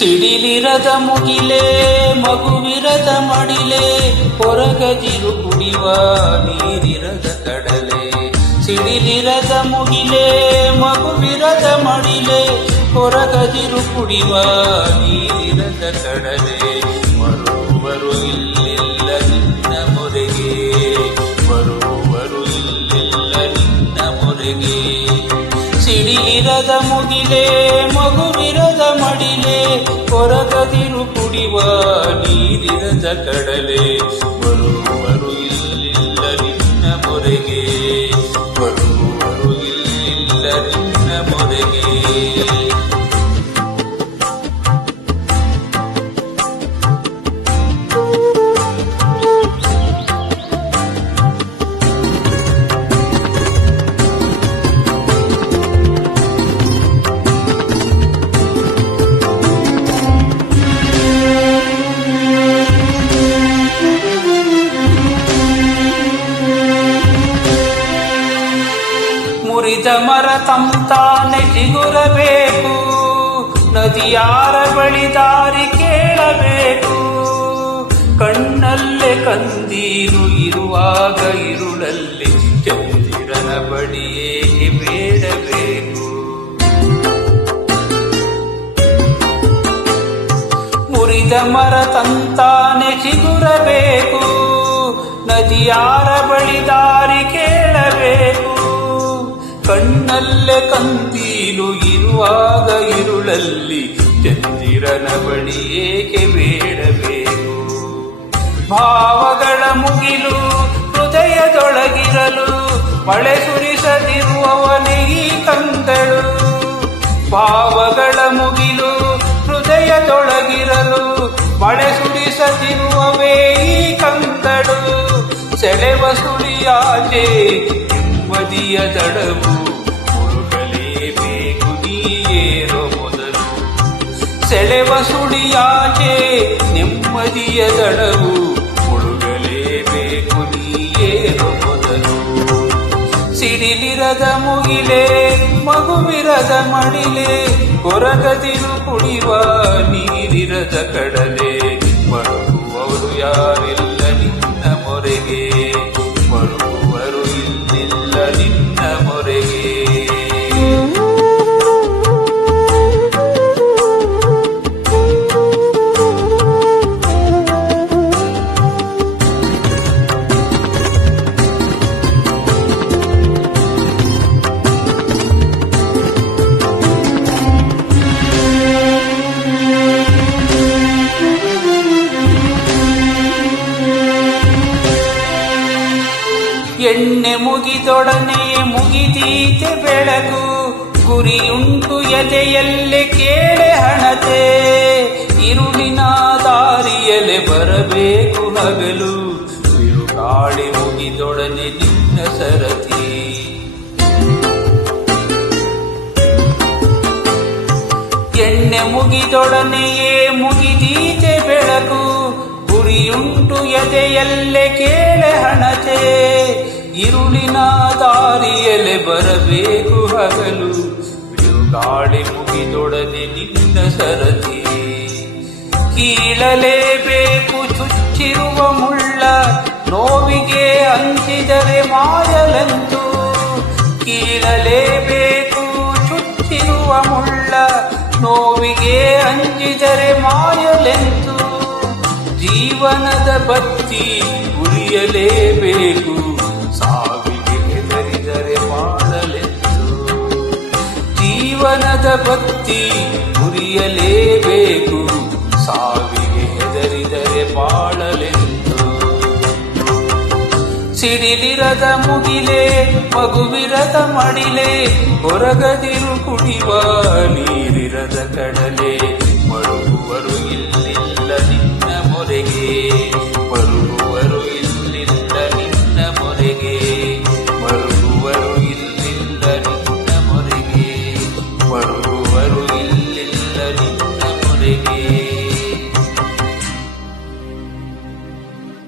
ಸಿಡಿಲಿರದ ಮುಗಿಲೆ ಮಗುವಿರದ ಮಡಿಲೆ ಹೊರಗದಿರು ಕುಡಿವ ನೀರಿರದ ಕಡಲೆ. ಸಿಡಿಲಿರದ ಮುಗಿಲೆ ಮಗುವಿರದ ಮಡಿಲೆ ಹೊರಗದಿರು ಕುಡಿವ ನೀರಿರದ ಕಡಲೆ. ಬರುವರು ಇಲ್ಲಿಲ್ಲ ನಿನ್ನ ಮೊರೆಗೆ, ಬರುವರು ಇಲ್ಲಿಲ್ಲ ನಿನ್ನ ಮೊರೆಗೆ. ಸಿಡಿಲಿರದ ಮುಗಿಲೆ ಮಗುವಿರದ ಮಡಿಲೆ ಹೊರಗದಿರು ಕುಡಿವ ನೀರಿರದ ಕಡಲೆ. ಬರುವರು ಇಲ್ಲಿಲ್ಲ ನಿನ್ನ ಮೊರೆಗೆ, ಬರುವರು ಇಲ್ಲಿಲ್ಲ ನಿನ್ನ ಮೊರೆಗೆ. ಮುರಿದ ಮರ ತಂತಾನೆ ಚಿಗುರಬೇಕು, ನದಿಯಾರ ಬಳಿ ದಾರಿ ಕೇಳಬೇಕು. ಕಣ್ಣಲ್ಲೇ ಕಂದೀರು ಇರುವಾಗ ಇರುಳಲ್ಲಿ ಚಂದಿರನ ಬಳಿಯೇ ಬೇಡಬೇಕು. ಮುರಿದ ಮರ ತಂತಾನೆ ಚಿಗುರಬೇಕು, ನದಿಯಾರ ಬಳಿ ದಾರಿ ಕೇಳಬೇಕು. ಕಣ್ಣಲ್ಲೇ ಕಂದೀಲು ಇರುವಾಗ ಇರುಳಲ್ಲಿ ಚಂದಿರನ ಬಳಿ ಏಕೆ ಬೇಡಬೇಕು. ಭಾವಗಳ ಮುಗಿಲು ಹೃದಯದೊಳಗಿರಲು ಮಳೆ ಸುರಿಸದಿರುವವನೇ ಈ ಕಂದಳು. ಭಾವಗಳ ಮುಗಿಲು ಹೃದಯದೊಳಗಿರಲು ಮಳೆ ಸುರಿಸದಿರುವವೇ ಈ ಕಂದಳು. ಸೆಳೆವ ಸುಳಿಯಾಚೆ ನೆಮ್ಮದಿಯ ದಡವು ಮುಳುಗಲೇಬೇಕು ನೀಯೇರೋ ಮೊದಲು. ಸೆಳೆವ ಸುಳಿಯಾಚೆ ನೆಮ್ಮದಿಯ ದಡವು ಮುಳುಗಲೇಬೇಕು ನೀಯೇರೋ ಮೊದಲು. ಸಿಡಿಲಿರದ ಮುಗಿಲೆ ಮಗುವಿರದ ಮಡಿಲೆ ಹೊರಗದಿರು ಕುಡಿವ ನೀರಿರದ ಕಡಲೆ. ಬರುವವರು ಯಾರಿಲ್ಲ ನಿನ್ನ ಮೊರೆಗೆ, ಬರುವರು ಇಲ್ಲಿಲ್ಲ ನಿನ್ನ ಮೊರೆಗೆ. ಎಣ್ಣೆ ಮುಗಿದೊಡನೆ ಮುಗಿದೀತೆ ಬೆಳಕು, ಗುರಿಯುಂಟು ಎದೆಯಲ್ಲೇ ಕೇಳೆ ಹಣತೆ. ಇರುಳಿನ ದಾರಿಯಲೆ ಬರಬೇಕು ಹಗಲು, ಬಿರುಗಾಳಿ ಮುಗಿದೊಡನೆ ನಿನ್ನ ಸರತಿ. ಎಣ್ಣೆ ಮುಗಿದೊಡನೆಯೇ ಮುಗಿದೀತೆ ಬೆಳಕು, ಗುರಿಯುಂಟು ಎದೆಯಲ್ಲೇ ಕೇಳೆ ಹಣತೆ. ಇರುಳಿನ ದಾರಿಯಲೆ ಬರಬೇಕು ಹಗಲು, ಬಿರುಗಾಳಿ ಮುಗಿದೊಡನೆ ನಿನ್ನ ಸರತಿ. ಕೀಳಲೇಬೇಕು ಚುಚ್ಚಿರುವ ಮುಳ್ಳ, ನೋವಿಗೆ ಅಂಚಿದರೆ ಮಾಯಲೆಂದು. ಕೀಳಲೇಬೇಕು ಚುಚ್ಚಿರುವ ಮುಳ್ಳ, ನೋವಿಗೆ ಅಂಚಿದರೆ ಮಾಯಲೆಂದು. ಜೀವನದ ಬತ್ತಿ ಉರಿಯಲೇಬೇಕು, ಸಾವಿಗೆ ಹೆದರಿದರೆ ಬಾಳಲೆಂದು. ಜೀವನದ ಬತ್ತಿ ಉರಿಯಲೇಬೇಕು, ಸಾವಿಗೆ ಹೆದರಿದರೆ ಬಾಳಲೆಂದು. ಸಿಡಿಲಿರದ ಮುಗಿಲೆ ಮಗುವಿರದ ಮಡಿಲೆ ಹೊರಗದಿರು ಕುಡಿವ ನೀರಿರದ ಕಡಲೆ. ಮರುಗುವರು ಇಲ್ಲಿಲ್ಲ ನಿನ್ನ ಮೊರೆಗೆ, ಬರುವರು ಇಲ್ಲಿಲ್ಲ ನಿನ್ನ ಮೊರೆಗೆ, ಬರುವರು ಇಲ್ಲಿಲ್ಲ ನಿನ್ನ ಮೊರೆಗೆ, ಬರು